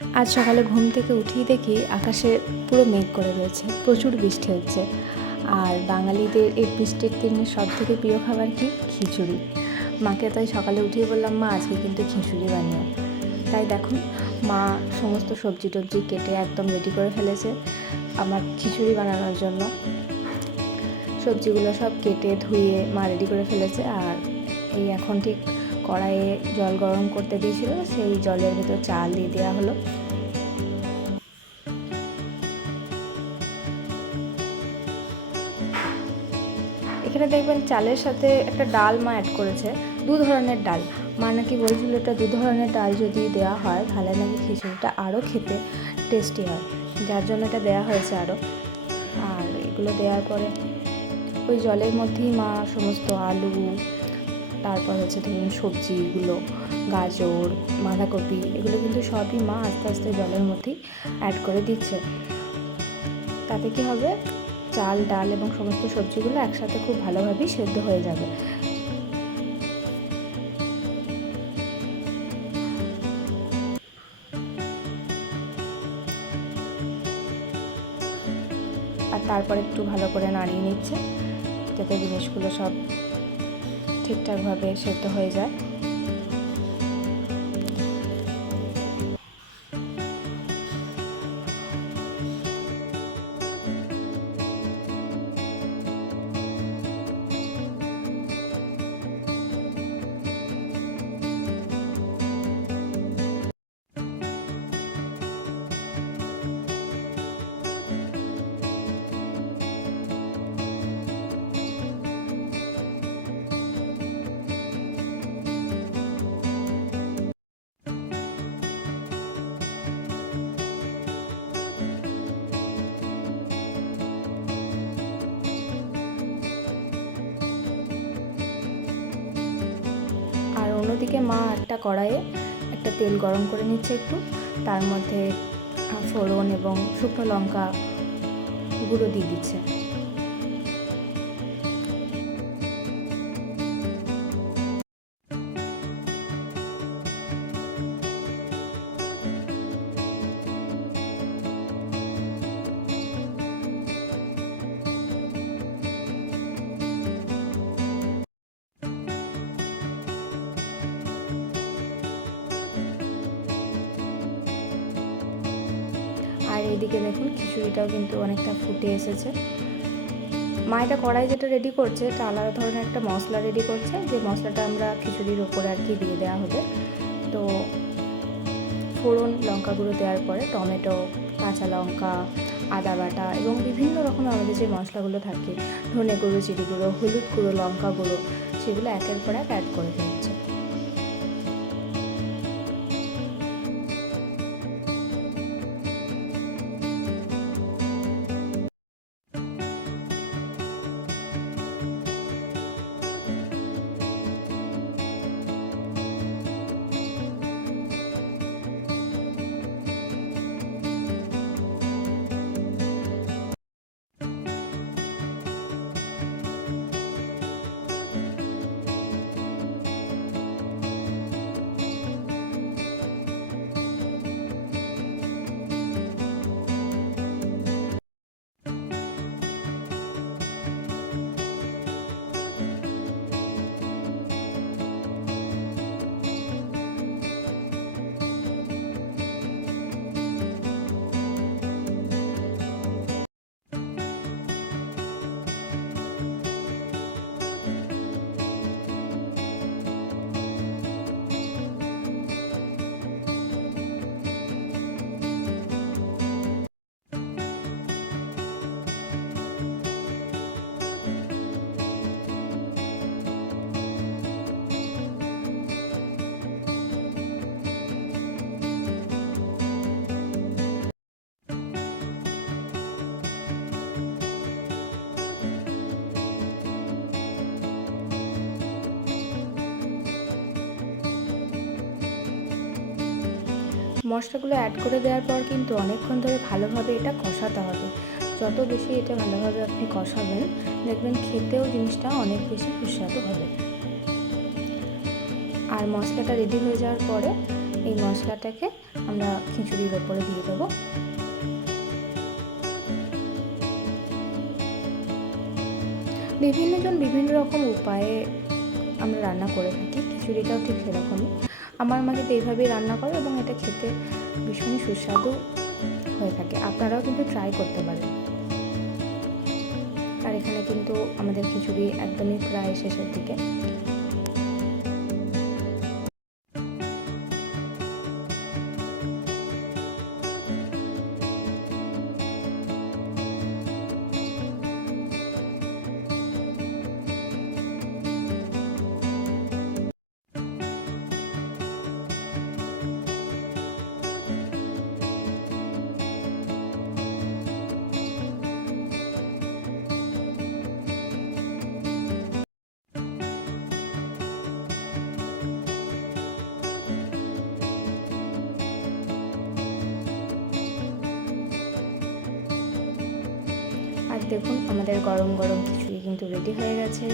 আজ সকালে ঘুম থেকে উঠেই দেখি আকাশে পুরো মেঘ করে রয়েছে, প্রচুর বৃষ্টি হচ্ছে। আর বাঙালিদের এই বৃষ্টির দিনে সবথেকে প্রিয় খাবার কি? খিচুড়ি। মাকে তাই সকালে উঠেই বললাম, মা আজকে কিন্তু খিচুড়ি বানিও। তাই দেখুন, মা সমস্ত সবজি টবজি কেটে একদম রেডি করে ফেলেছে আমার খিচুড়ি বানানোর জন্য। সবজিগুলো সব কেটে ধুয়ে মা রেডি করে ফেলেছে। আর এই এখন ঠিক কড়াইয়ে জল গরম করতে দিয়েছিল, সেই জলের ভিতর চাল দিয়ে দেওয়া হলো। এখানে দেখবেন চালের সাথে একটা ডাল মা অ্যাড করেছে, 2 ধরনের ডাল। মা নাকি বলছিল এটা 2 ধরনের ডাল যদি দেওয়া হয় তাহলে নাকি খিচুড়িটা আরও খেতে টেস্টি হয়, যার জন্য এটা দেওয়া হয়েছে আরও। আর এগুলো দেওয়ার পরে ওই জলের মধ্যেই মা সমস্ত আলু, তারপর হচ্ছে ধরুন সবজিগুলো, গাজর, বাঁধাকপি, এগুলো কিন্তু সবই মা আস্তে আস্তে জলের মধ্যেই অ্যাড করে দিচ্ছে। তাতে কি হবে, চাল, ডাল এবং সমস্ত সবজিগুলো একসাথে খুব ভালোভাবেই সেদ্ধ হয়ে যাবে। আর তারপর একটু ভালো করে নাড়িয়ে নিচ্ছে যাতে জিনিসগুলো সব ঠিকঠাকভাবে সেদ্ধ হয়ে যায়। আর অন্যদিকে মা একটা কড়াইয়ে একটা তেল গরম করে নিচ্ছে একটু, তার মধ্যে ফোড়ন এবং শুকনো লঙ্কা গুঁড়ো দিয়ে দিচ্ছে। আর এইদিকে দেখুন খিচুড়িটাও কিন্তু অনেকটা ফুটে এসেছে। মা এটা কড়াই যেটা রেডি করছে এটা আলাদা ধরনের একটা মশলা রেডি করছে, যে মশলাটা আমরা খিচুড়ির ওপরে আর কি দিয়ে দেওয়া হবে। তো ফোড়ন, লঙ্কা গুঁড়ো দেওয়ার পরে টমেটো, কাঁচা লঙ্কা, আদা বাটা এবং বিভিন্ন রকমের আমাদের যে মশলাগুলো থাকে, ধনে গুঁড়ো, জিরে গুঁড়ো, হলুদ গুঁড়ো, লঙ্কা গুঁড়ো, সেগুলো একের পর এক অ্যাড করে দিচ্ছে। মশলাগুলো অ্যাড করে দেওয়ার পর কিন্তু অনেকক্ষণ ধরে ভালোভাবে এটা কষাতে হবে। যত বেশি এটা ভালোভাবে আপনি কষাবেন, দেখবেন খেতেও জিনিসটা অনেক বেশি সুস্বাদু হবে। আর মশলাটা রেডি হয়ে যাওয়ার পরে এই মশলাটাকে আমরা খিচুড়ির ওপরে দিয়ে দেবো। বিভিন্নজন বিভিন্ন রকম উপায়ে আমরা রান্না করে থাকি, খিচুড়িটাও ঠিক সেরকমই। আমার মা কিন্তু এইভাবেই রান্না করে এবং এটা খেতে ভীষণই সুস্বাদু হয়ে থাকে। আপনারাও কিন্তু ট্রাই করতে পারেন। আর এখানে কিন্তু আমাদের খিচুড়ি একদমই প্রায় শেষের দিকে। আর দেখুন আমাদের গরম গরম খিচুড়ি কিন্তু রেডি হয়ে গেছে।